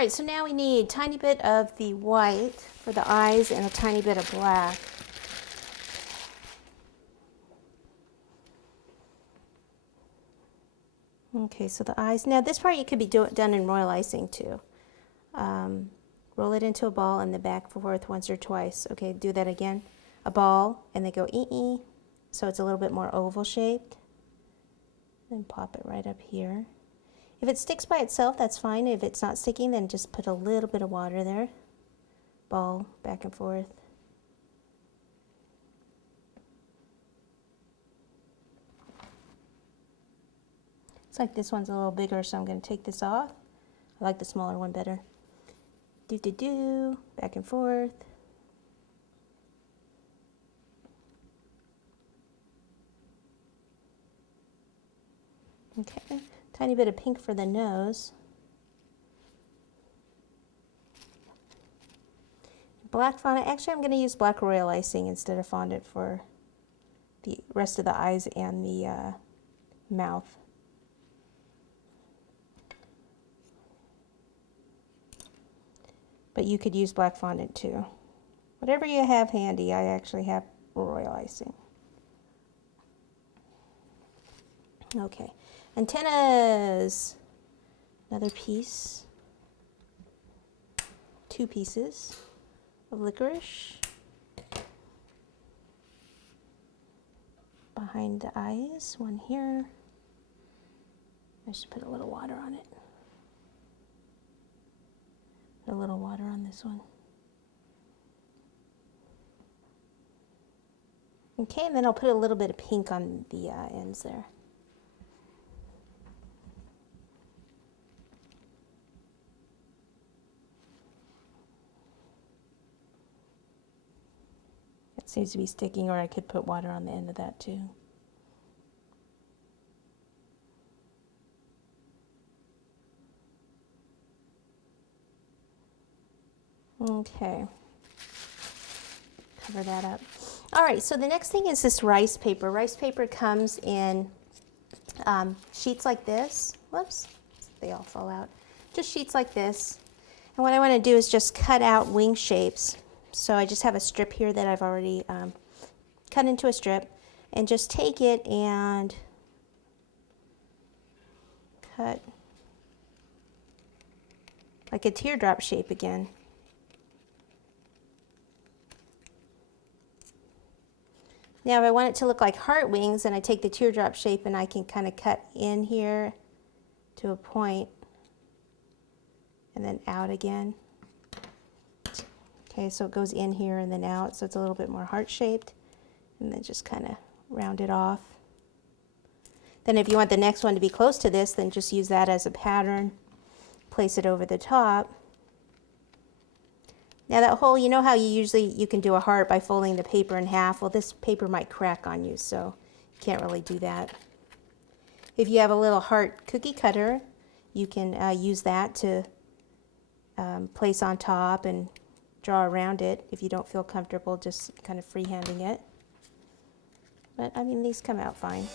right, so now we need a tiny bit of the white for the eyes and a tiny bit of black. Okay, so the eyes. Now this part you could be done in royal icing too. Roll it into a ball and then back and forth once or twice. Okay, do that again. A ball and then go ee, so it's a little bit more oval shaped. Then pop it right up here. If it sticks by itself, that's fine. If it's not sticking, then just put a little bit of water there. Ball back and forth. It's like this one's a little bigger, so I'm going to take this off. I like the smaller one better. Do, back and forth. Okay, tiny bit of pink for the nose. Black fondant. Actually, I'm going to use black royal icing instead of fondant for the rest of the eyes and the mouth. But you could use black fondant too. Whatever you have handy. I actually have royal icing. Okay, antennas. Another piece. 2 pieces of licorice. Behind the eyes, one here. I should put a little water on it. A little water on this one. Okay, and then I'll put a little bit of pink on the ends there. It seems to be sticking, or I could put water on the end of that too. Okay, cover that up. All right, so the next thing is this rice paper. Rice paper comes in sheets like this. Whoops, they all fall out. Just sheets like this. And what I want to do is just cut out wing shapes. So I just have a strip here that I've already cut into a strip, and just take it and cut like a teardrop shape again. Now if I want it to look like heart wings, then I take the teardrop shape and I can kind of cut in here to a point and then out again. Okay, so it goes in here and then out, so it's a little bit more heart shaped, and then just kind of round it off. Then if you want the next one to be close to this, then just use that as a pattern, place it over the top. Now that hole, you know how you can do a heart by folding the paper in half? Well, this paper might crack on you, so you can't really do that. If you have a little heart cookie cutter, you can use that to place on top and draw around it if you don't feel comfortable just kind of freehanding it. But I mean, these come out fine.